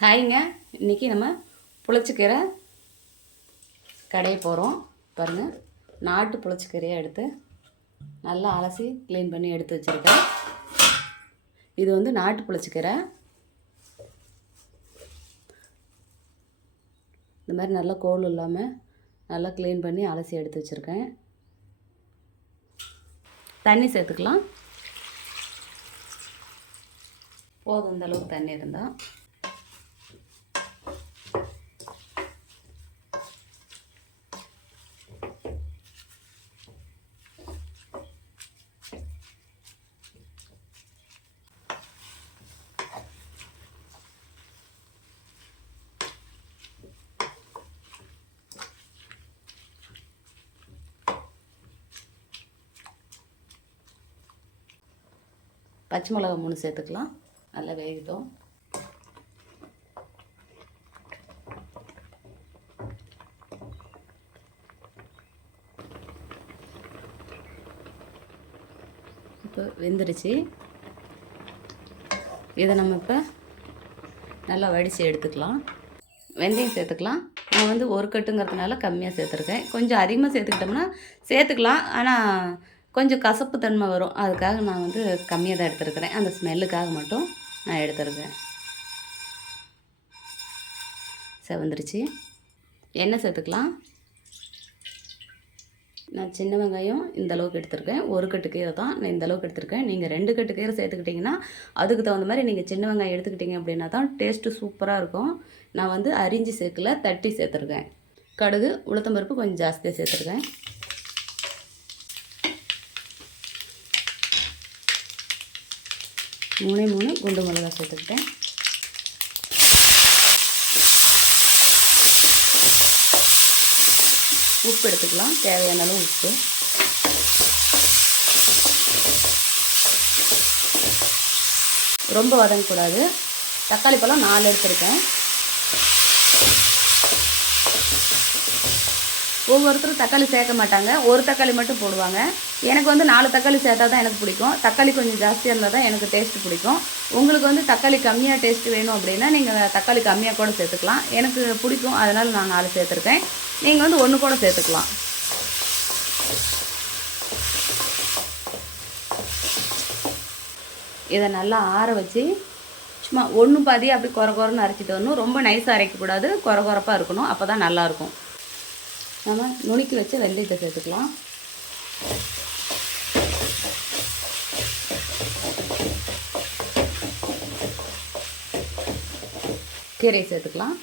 ஹாய்ங்க. இன்றைக்கி நம்ம புளிச்சக்கீரை கடைய போகிறோம் பாருங்கள் நாட்டு புளிச்சக்கீரையை எடுத்து நல்லா அலசி க்ளீன் பண்ணி எடுத்து வச்சுருக்கேன். இது வந்து நாட்டு புளிச்சக்கீரை. இந்த மாதிரி நல்லா கோல் இல்லாமல் நல்லா க்ளீன் பண்ணி அலசி எடுத்து வச்சுருக்கேன். தண்ணி சேர்த்துக்கலாம். போதும் இந்த அளவுக்கு தண்ணி இருந்தால் பச்சை மிளகா மூணு சேர்த்துக்கலாம். நல்லா வேகட்டும். இப்போ வெந்துருச்சு. இதை நம்ம இப்போ நல்லா வடித்து எடுத்துக்கலாம். வெந்தயம் சேர்த்துக்கலாம். நான் வந்து ஒரு கட்டுங்கிறதுனால கம்மியாக சேர்த்துருக்கேன். கொஞ்சம் அதிகமாக சேர்த்துக்கிட்டோம்னா சேர்த்துக்கலாம். ஆனால் கொஞ்சம் கசப்பு தன்மை வரும். அதுக்காக நான் வந்து கம்மியாக தான் எடுத்துருக்கிறேன். அந்த ஸ்மெல்லுக்காக மட்டும் நான் எடுத்துருக்கேன் செவந்துருச்சு எண்ணெய் சேர்த்துக்கலாம். நான் சின்ன வெங்காயம் இந்த அளவுக்கு எடுத்திருக்கேன். ஒரு கட்டு கீரை தான் நான் இந்த அளவுக்கு எடுத்திருக்கேன். நீங்கள் ரெண்டு கட்டு கீரை சேர்த்துக்கிட்டிங்கன்னா அதுக்கு தகுந்த மாதிரி நீங்கள் சின்ன வெங்காயம் எடுத்துக்கிட்டிங்க அப்படின்னா தான் டேஸ்ட்டு சூப்பராக இருக்கும். நான் வந்து அரிஞ்சு சேர்க்கல தட்டி சேர்த்துருக்கேன். கடுகு உளுத்தம்பருப்பு கொஞ்சம் ஜாஸ்தியாக சேர்த்துருக்கேன். மூணே மூணு குண்டு மிளகா சேர்த்துக்கிட்டேன். உப்பு எடுத்துக்கலாம். தேவையான அளவு உப்பு. ரொம்ப வதங்கக்கூடாது. தக்காளி பழம் நாலு எடுத்திருக்கேன். ஒவ்வொருத்தரும் தக்காளி சேர்க்க மாட்டாங்க. ஒரு தக்காளி மட்டும் போடுவாங்க. எனக்கு வந்து நாலு தக்காளி சேர்த்தா தான் எனக்கு பிடிக்கும். தக்காளி கொஞ்சம் ஜாஸ்தியாக இருந்தால் தான் எனக்கு டேஸ்ட்டு பிடிக்கும். உங்களுக்கு வந்து தக்காளி கம்மியாக டேஸ்ட்டு வேணும் அப்படின்னா நீங்கள் தக்காளி கம்மியாக கூட சேர்த்துக்கலாம். எனக்கு பிடிக்கும். அதனால் நான் நாலு சேர்த்துருக்கேன். நீங்கள் வந்து ஒன்று கூட சேர்த்துக்கலாம். இதை நல்லா ஆற வச்சு சும்மா ஒன்று பாதி அப்படி குறை குறைன்னு அரைச்சிட்டு வரணும். ரொம்ப நைஸாக அரைக்கக்கூடாது. குறை குறைப்பாக இருக்கணும். அப்போ தான் நல்லாயிருக்கும் நம்ம நுணுக்கி வச்ச வெந்தயத்தை சேர்த்துக்கலாம் கீரை சேர்த்துக்கலாம்.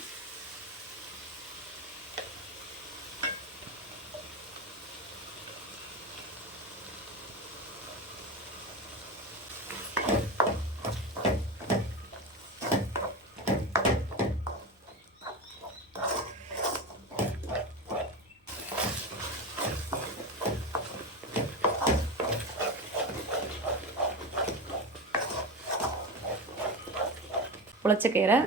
புளிச்சக்கீரை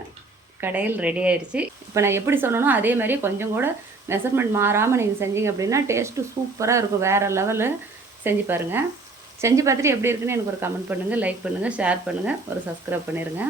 கடையில் ரெடி ஆயிடுச்சு. இப்போ நான் எப்படி சொன்னனோ அதே மாதிரி கொஞ்சம் கூட மெஷர்மெண்ட் மாறாமல் நீங்கள் செஞ்சீங்க அப்படின்னா டேஸ்ட்டு சூப்பராக இருக்கும். வேறு லெவலு செஞ்சு பாருங்கள் செஞ்சு பார்த்துட்டு எப்படி இருக்குன்னு எனக்கு ஒரு கமெண்ட் பண்ணுங்கள் லைக் பண்ணுங்கள் ஷேர் பண்ணுங்கள் ஒரு சப்ஸ்கிரைப் பண்ணிடுங்க